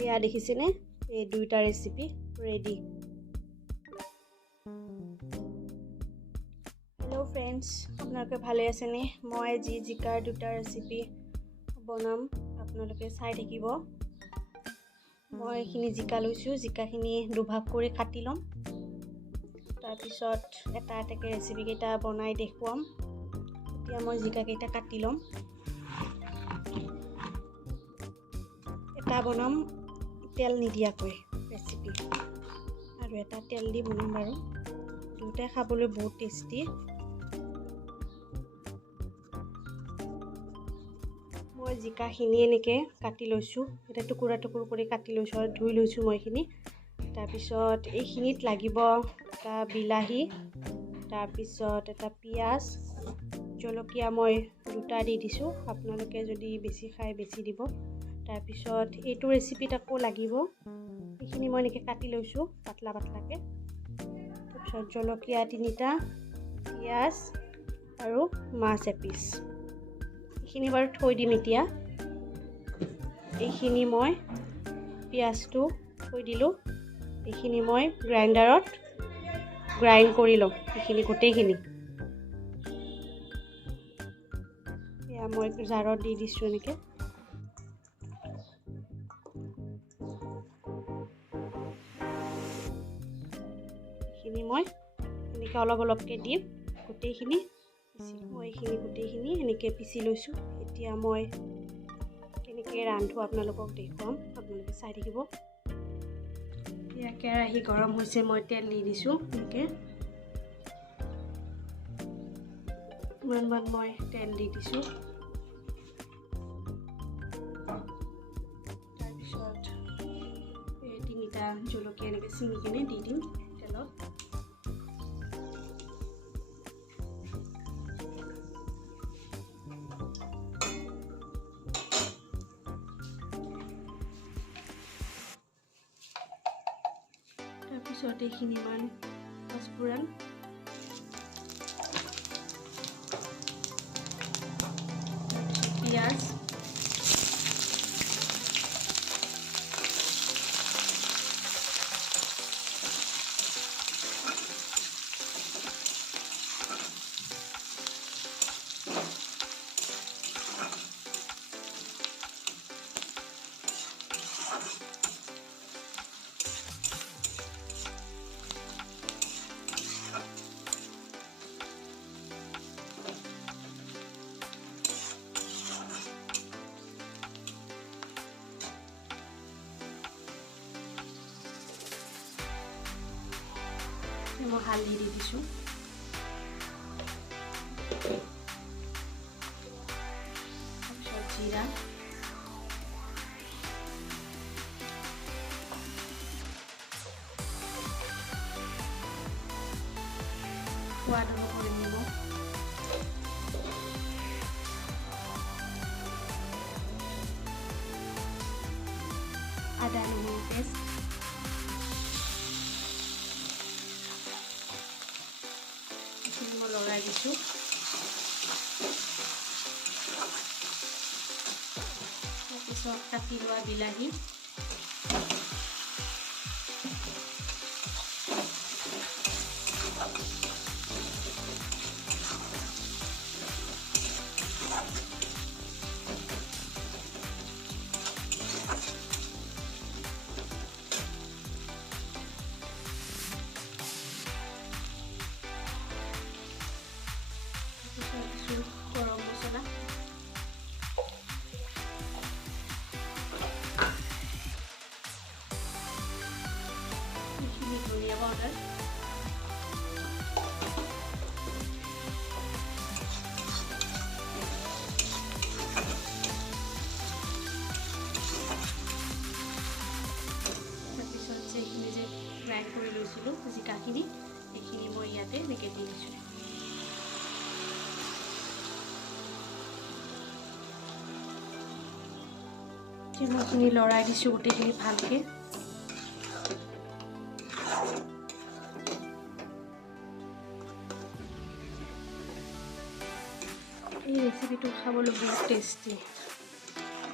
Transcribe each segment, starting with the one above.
এয়া দেখিছেনে এই দুইটা ৰেচিপি ৰেডি। হেল্ল' ফ্ৰেণ্ডছ, আপোনালোকে ভালে আছেনে? মই আজি জিকাৰ দুটা ৰেচিপি বনাম, আপোনালোকে চাই থাকিব। মই এইখিনি জিকা লৈছোঁ, জিকাখিনি দুভাগ কৰি কাটি ল'ম। তাৰপিছত এটা এটাকৈ ৰেচিপিকেইটা বনাই দেখুৱাম। এতিয়া মই জিকাকেইটা কাটি ল'ম। এটা বনাম তেল নিদিয়াকৈ ৰেচিপি, আৰু এটা তেল দি বনাম বাৰু। দুয়োটাই খাবলৈ বহুত টেষ্টি। মই জিকাখিনি এনেকৈ কাটি লৈছোঁ, এটা টুকুৰা টুকুৰ কৰি কাটি লৈছোঁ আৰু ধুই লৈছোঁ মই এইখিনি। তাৰপিছত এইখিনিত লাগিব এটা বিলাহী, তাৰপিছত এটা পিঁয়াজ, জলকীয়া মই দুটা দি দিছোঁ, আপোনালোকে যদি বেছি খায় বেছি দিব। তাৰপিছত এইটো ৰেচিপিত আকৌ লাগিব, এইখিনি মই এনেকৈ কাটি লৈছোঁ পাতলা পাতলাকৈ। তাৰপিছত জলকীয়া 3টা, পিঁয়াজ আৰু মাছ এপিচ। এইখিনি বাৰু থৈ দিম এতিয়া। এইখিনি মই পিঁয়াজটো থৈ দিলোঁ, এইখিনি মই গ্ৰাইণ্ডাৰত গ্ৰাইণ্ড কৰি ল'ম। এইখিনি গোটেইখিনি এয়া মই জাৰত দি দিছোঁ এনেকৈ। এইখিনি মই এনেকৈ অলপ অলপকৈ দিম গোটেইখিনি। মই এইখিনি গোটেইখিনি এনেকৈ পিচি লৈছোঁ। এতিয়া মই কেনেকৈ ৰান্ধো আপোনালোকক দেখুৱাম, আপোনালোকে চাই থাকিব। এতিয়া কেৰাহী গৰম হৈছে, মই তেল দি দিছোঁ এনেকৈ। ইমানমান মই তেল দি দিছোঁ। তাৰপিছত এই 3টা জলকীয়া এনেকৈ ছিঙি কিনে দি দিম তেলত। তাৰপিছত এইখিনিমান পাঁচফোৰণ, তাৰপিছত পিঁয়াজ, মই হালধি দি দিছোঁ। তাৰপিছত জিৰা, সোৱাদ অনুসৰি নিমখ, আদা নহৰু পেষ্ট, এইখিনি মই লৰাই দিছোঁ। তাৰপিছত কাটি লোৱা বিলাহী, গৰম মছলা, এইখিনি ধনিয়া পাউডাৰ, তাৰপিছত এইখিনি যে গ্ৰাইণ্ড কৰি লৈছিলোঁ জিকাখিনি, এইখিনি মই ইয়াতে এনেকৈ দি দিছোঁ। মইখিনি লৰাই দিছোঁ গোটেইখিনি ভালকৈ। এই ৰেচিপিটো খাবলৈ বহুত টেষ্টি।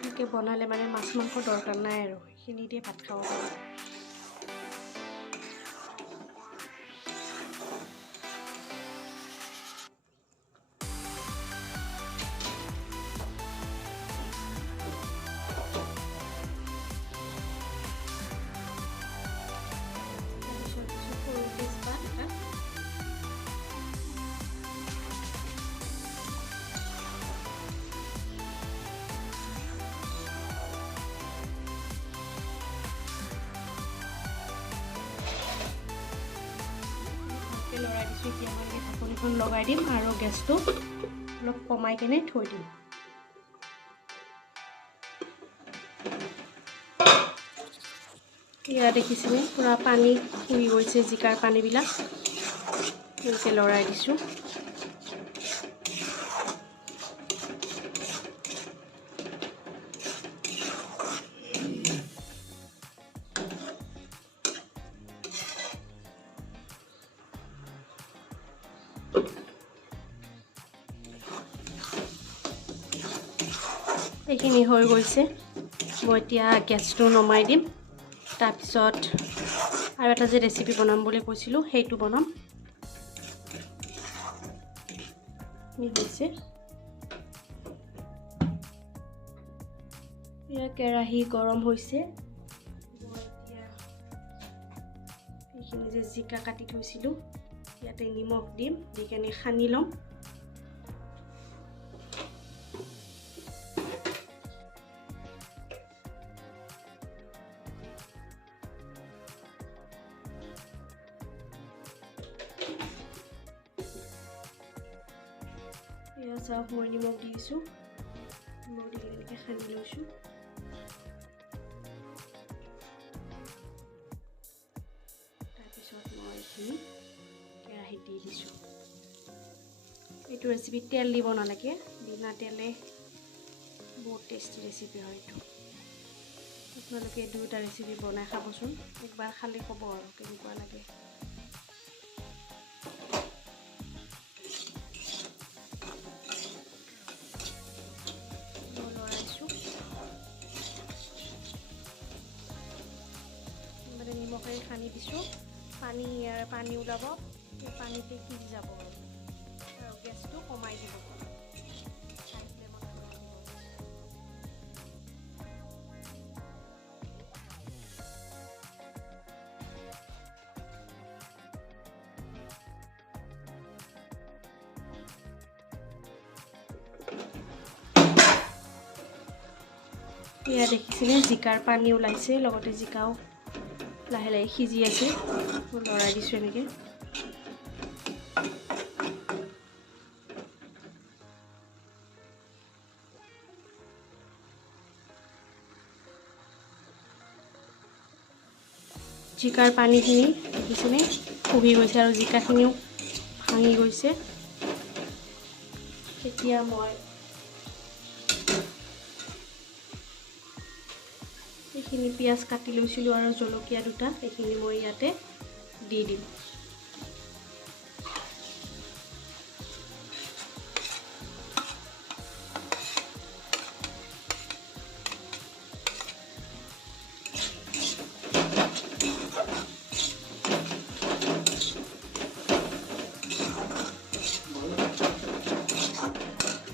এনেকৈ বনালে মানে মাছ মাংস দৰকাৰ নাই আৰু। এইখিনি দিয়ে ভাত খাব পাৰোঁ। লৰাই দিছোঁ। এতিয়া মই ঢাকনিখন লগাই দিম আৰু গেছটো অলপ কমাই কেনে থৈ দিম। এয়া দেখিছেনে পুৰা পানী শুহি গৈছে, জিকাৰ পানীবিলাক এনেকৈ লৰাই দিছোঁ। এইখিনি হৈ গৈছে। মই এতিয়া গেছটো নমাই দিম। তাৰপিছত আৰু এটা যে ৰেচিপি বনাম বুলি কৈছিলোঁ সেইটো বনাম। হৈছে এতিয়া কেৰাহী গৰম হৈছে। মই এতিয়া এইখিনি যে জিকা কাটি থৈছিলোঁ ইয়াতে নিমখ দিম, দি কেনে সানি ল'ম। এয়া চাওক মই নিমখ দিছোঁ, নিমখ দি এনেকৈ সানি লৈছোঁ। তাৰপিছত মই এইখিনি কেৰাহীত দি দিছোঁ। এইটো ৰেচিপিত তেল দিব নালাগে, বিনা তেলে বহুত টেষ্টি ৰেচিপি হয় এইটো। আপোনালোকে দুটা ৰেচিপি বনাই খাবচোন, একবাৰ খালে ক'ব আৰু কেনেকুৱা লাগে। নিমখেৰে সানি দিছোঁ, পানী ওলাব, সেই পানীতে সিজি যাব আৰু গেছটো কমাই দিব। এয়া দেখিছেনে জিকাৰ পানী ওলাইছে, লগতে জিকাও লাহে লাহে সিজি আছে। মই লৰাই দিছোঁ এনেকৈ। জিকাৰ পানীখিনি দেখিছেনে শুহি গৈছে আৰু জিকাখিনিও ভাঙি গৈছে। এতিয়া মই এইখিনি পিঁয়াজ কাটি লৈছিলোঁ আৰু জলকীয়া দুটা, এইখিনি মই ইয়াতে দি দিম।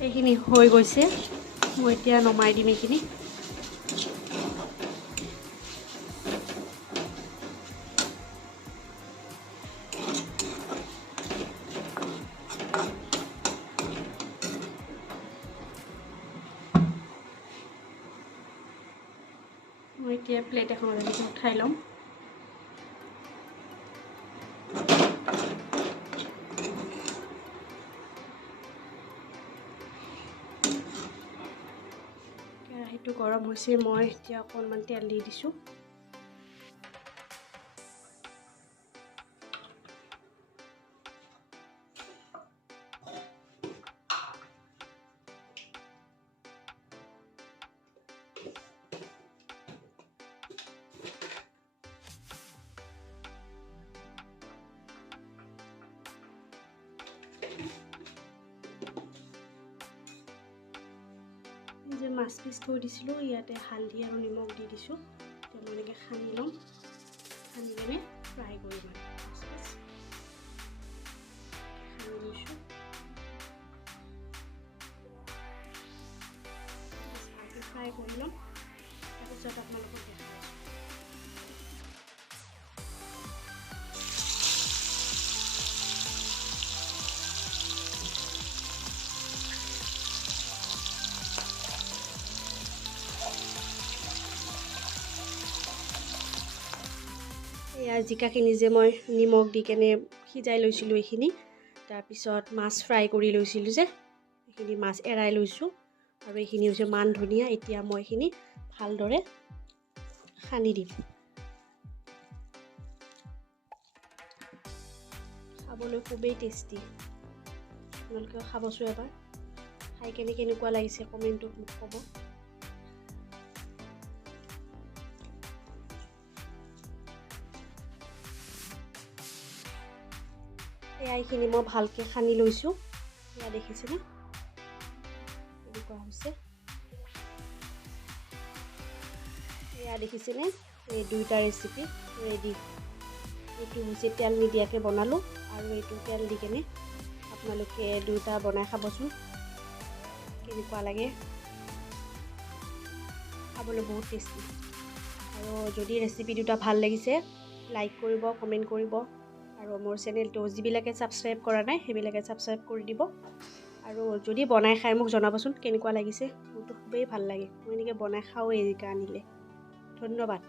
এইখিনি হৈ গৈছে, মই এতিয়া নমাই দিম এইখিনি। মই এতিয়া প্লেট এখনত উঠাই ল'ম। কেৰাহীটো গৰম হৈছে, মই এতিয়া অকণমান তেল দি দিছোঁ। যে মাছ পিচ থৈ দিছিলোঁ ইয়াতে হালধি আৰু নিমখ দি দিছোঁ। এনেকৈ সানি ল'ম, সানি কিনে ফ্ৰাই কৰি ল'ম। সানি লৈছোঁ, ফ্ৰাই কৰি ল'ম, তাৰপিছত আপোনালোকক দেখাই আছোঁ। এয়া জিকাখিনি যে মই নিমখ দি কেনে সিজাই লৈছিলোঁ এইখিনি, তাৰপিছত মাছ ফ্ৰাই কৰি লৈছিলোঁ যে এইখিনি মাছ এৰাই লৈছোঁ, আৰু এইখিনি হৈছে মান ধনিয়া। এতিয়া মই এইখিনি ভালদৰে সানি দিম। খাবলৈ খুবেই টেষ্টি, আপোনালোকেও খাবচোন এবাৰ, খাই কেনে কেনেকুৱা লাগিছে কমেণ্টত মোক ক'ব। এইখিনি মই ভালকৈ সানি লৈছোঁ, এয়া দেখিছেনে এনেকুৱা হৈছে। এয়া দেখিছেনে, এই দুইটা ৰেচিপি ৰেডি। এইটো হৈছে তেল নিদিয়াকৈ বনালোঁ, আৰু এইটো তেল দি কেনে আপোনালোকে দুটা বনাই খাবচোন, কেনেকুৱা লাগে, খাবলৈ বহুত টেষ্টি। আৰু যদি ৰেচিপি দুটা ভাল লাগিছে লাইক কৰিব, কমেণ্ট কৰিব, আৰু মোৰ চেনেলটো যিবিলাকে ছাবস্ক্ৰাইব কৰা নাই সেইবিলাকে ছাবস্ক্ৰাইব কৰি দিব। আৰু যদি বনাই খাই মোক জনাবচোন কেনেকুৱা লাগিছে, মোৰতো খুবেই ভাল লাগে, মই এনেকৈ বনাই খাওঁৱেই জিকা আনিলে। ধন্যবাদ।